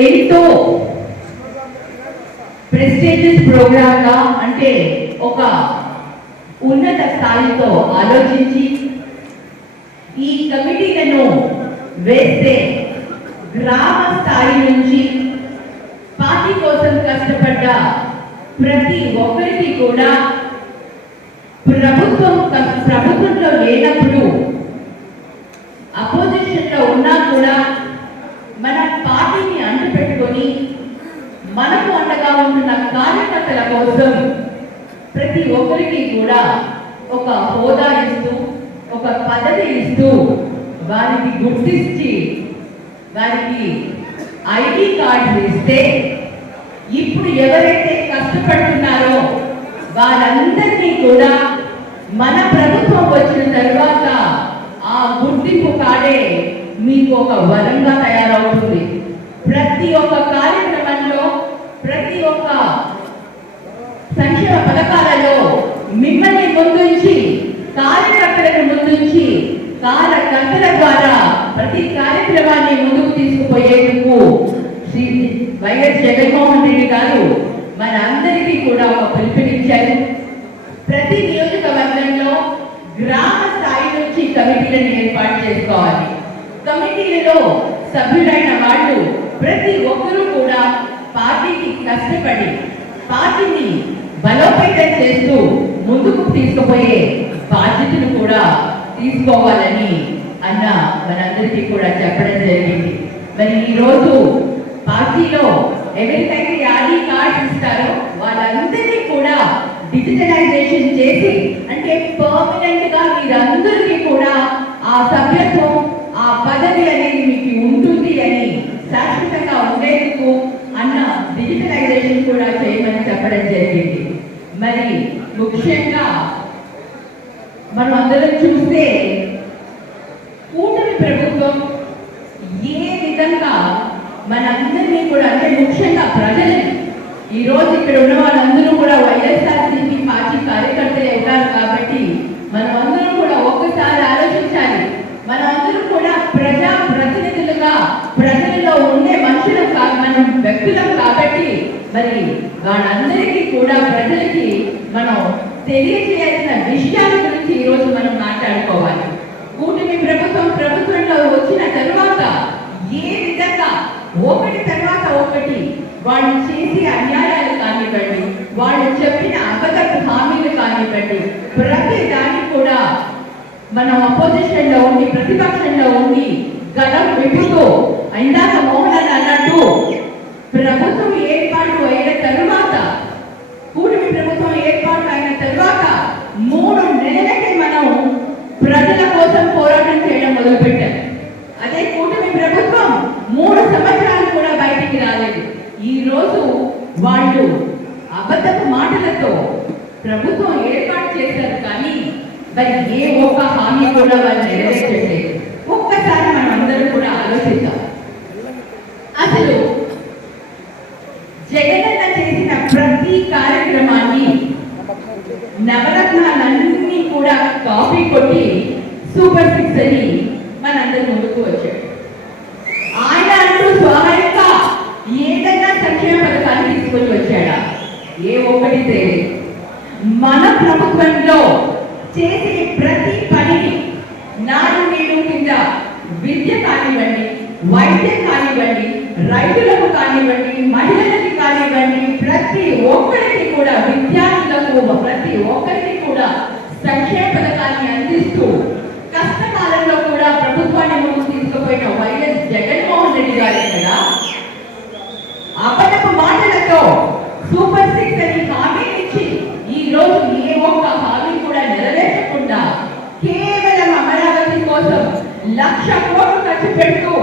ఎంతో prestigious programme గా అంటే ఒక ఉన్నత స్థాయితో ఆలోచించి ఈ కమిటీలను వేస్తే గ్రామ స్థాయి నుంచి పార్టీ కోసం కష్టపడ్డ ప్రతి ఒక్కరికి కూడా ప్రభుత్వంలో లేనప్పుడు అపోజిషన్ లో ఉన్నా కూడా మన పార్టీని అంటుపెట్టుకొని మనకు అండగా ఉంటున్న కార్యకర్తల కోసం ప్రతి ఒక్కరికి కూడా ఒక హోదా ఇస్తూ ఒక పదవి ఇస్తూ వారికి గుర్తించి వారికి ఐడి కార్డు ఇస్తే ఇప్పుడు ఎవరైతే కష్టపడుతున్నారో వారందరినీ కూడా మన ప్రభుత్వం వచ్చిన తర్వాత ఆ గుర్తింపు కార్డే మీకు ఒక వరంగా తయారవుతుంది. ప్రతి ఒక్క కార్యక్రమంలో ప్రతి ఒక్క సంక్షేమ పథకాలలో మిమ్మల్ని ముందుంచి కార్యకర్తలను ముందుంచి కార్యకర్తల ద్వారా ప్రతి కార్యక్రమాన్ని ముందుకు తీసుకుపోయేందుకు శ్రీ వైఎస్ జగన్మోహన్ రెడ్డి గారు మన అందరికీ కూడా ఒక పిలుపునిచ్చారు. ప్రతి నియోజకవర్గంలో గ్రామ స్థాయి నుంచి కమిటీలను ఏర్పాటు చేసుకోవాలి. కమిటీలలో సభ్యులైన వాళ్ళు ప్రతి ఒక్కరూ కూడా పార్టీకి కష్టపడి పార్టీని బలోపేతం చేస్తూ ముందుకు తీసుకుపోయే బాధ్యతను కూడా తీసుకోవాలని అన్న మనందరికీ కూడా చెప్పడం జరిగింది. మరి ఈరోజు పార్టీలో ఎవరికైతే ఐడి కార్డ్స్ ఇస్తారో వాళ్ళందరినీ కూడా డిజిటలైజేషన్ చేసి అంటే పర్మనెంట్ గా మీరందరికీ కూడా ఆ సభ్యత్వం ఆ పదవి అనేది మీకు ఉంటుంది అని శాశ్వతంగా ఉండేందుకు అన్న డిజిటలైజేషన్ కూడా చేయమని చెప్పడం జరిగింది. మరి ముఖ్యంగా మనం అందరం చూస్తే కూటమి ప్రభుత్వం ఏ విధంగా మనందరినీ కూడా అంటే ముఖ్యంగా ప్రజలు ఈ రోజు ఇక్కడ ఉన్న వాళ్ళందరూ కూడా వైఎస్ఆర్సీపీ పార్టీ కార్యకర్తలే ఉన్నారు కాబట్టి మనం అందరం కూడా ఒక్కసారి ఆలోచించాలి. మనం అందరం కూడా ప్రజా ప్రతినిధులుగా ప్రజల్లో ఉండే మనుషులం కాదు, మనం వ్యక్తులం కాబట్టి మరి వాళ్ళందరికీ కూడా ప్రజలకి మనం తెలియజేయాల్సిన విషయాల గురించి ఈ రోజు మనం మాట్లాడుకోవాలి. కూటమి ప్రభుత్వంలో వచ్చిన తరువాత ఏ విధంగా ఒకటి తర్వాత ఒకటి వాళ్ళు చేసే అన్యాయాలు కానివ్వండి, వాళ్ళు చెప్పిన అబద్ధపు హామీలు కానివ్వండి, ప్రతి దాన్ని కూడా మనం అపోజిషన్ లో ఉండి ప్రతిపక్షంలో ఉండి గలం విప్పుతూ ఇందాక మోహన్ అన్నట్టు ప్రభుత్వం ఏర్పాటు అయిన తరువాత కూటమి ప్రభుత్వం ఏర్పాటు అయిన తరువాత 3 నెలలకి మనం ప్రజల కోసం పోరాటం చేయడం మొదలుపెట్టాం. అదే కూటమి ప్రభుత్వం 3 సంవత్సరాలు కూడా బయటికి రాలేదు. ఈ రోజు వాళ్ళు అబద్ధపు మాటలతో ప్రభుత్వం ఏర్పాటు చేశారు కానీ మరి ఏ ఒక్క హామీ కూడా వాళ్ళు నెరవేర్చలేదు. ఒక్కసారి మనం అందరం కూడా ఆలోచిద్దాం. అసలు జగనన్న చేసిన ప్రతి కార్యక్రమాన్ని నవరత్నాలన్నీ కూడా కాపీ కొట్టి సూపర్ 6 అని మనందరి ముందుకు వచ్చాడు. ఆయన అంటూ స్వయంగా ఏదైనా సంక్షేమ పథకాన్ని తీసుకొని వచ్చాడా? ఏ ఒక్కటి తెలియదు. మన ప్రభుత్వంలో చేసే ప్రతి పనిని నాడు నేడు కింద విద్య కానివ్వండి, వైద్యం కానివ్వండి, రైతులకు కానివ్వండి, మహిళలకి కానివ్వండి, ప్రతి ఒక్కరికి కూడా విద్యార్థులకు ప్రతి ఒక్కరికి కూడా సంక్షేమ పథకాన్ని అందిస్తూ కష్టకాలంలో కూడా ప్రభుత్వాన్ని ముందుకు తీసుకుపోయిన వైఎస్ జగన్మోహన్ రెడ్డి గారు కదా అబద్ధపు మాటలతో సూపర్ 6 అని హామీ ఇచ్చి ఈ రోజు ఏ ఒక్క హామీ కూడా నెరవేర్చకుండా కేవలం అమరావతి కోసం 1,00,000 కోట్లు ఖర్చు పెడుతూ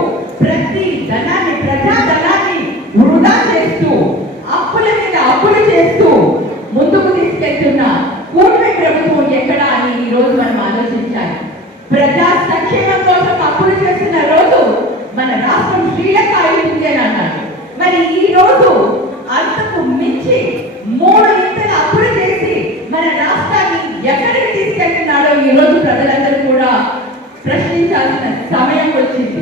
ప్రతి ధనాన్ని ప్రజా ధనాన్ని వృధా చేస్తూ అప్పుల మీద అప్పులు చేస్తూ ముందుకు తీసుకెళ్తున్న కూటమి ప్రభుత్వం ఎక్కడా అని ఈ రోజు మనం ఆలోచించాలి. ప్రజా సంక్షేమం కోసం అప్పులు చేస్తున్న రోజు మన రాష్ట్రం శ్రీలంక అవుతుంది అని అన్నారు. మరి ఈ రోజు అంతకు మించి 3 ఇంతలు అప్పులు చేసి మన రాష్ట్రాన్ని ఎక్కడికి తీసుకెళ్తున్నాడో ఈ రోజు ప్రజలందరూ కూడా ప్రశ్నించాల్సిన సమయం వచ్చింది.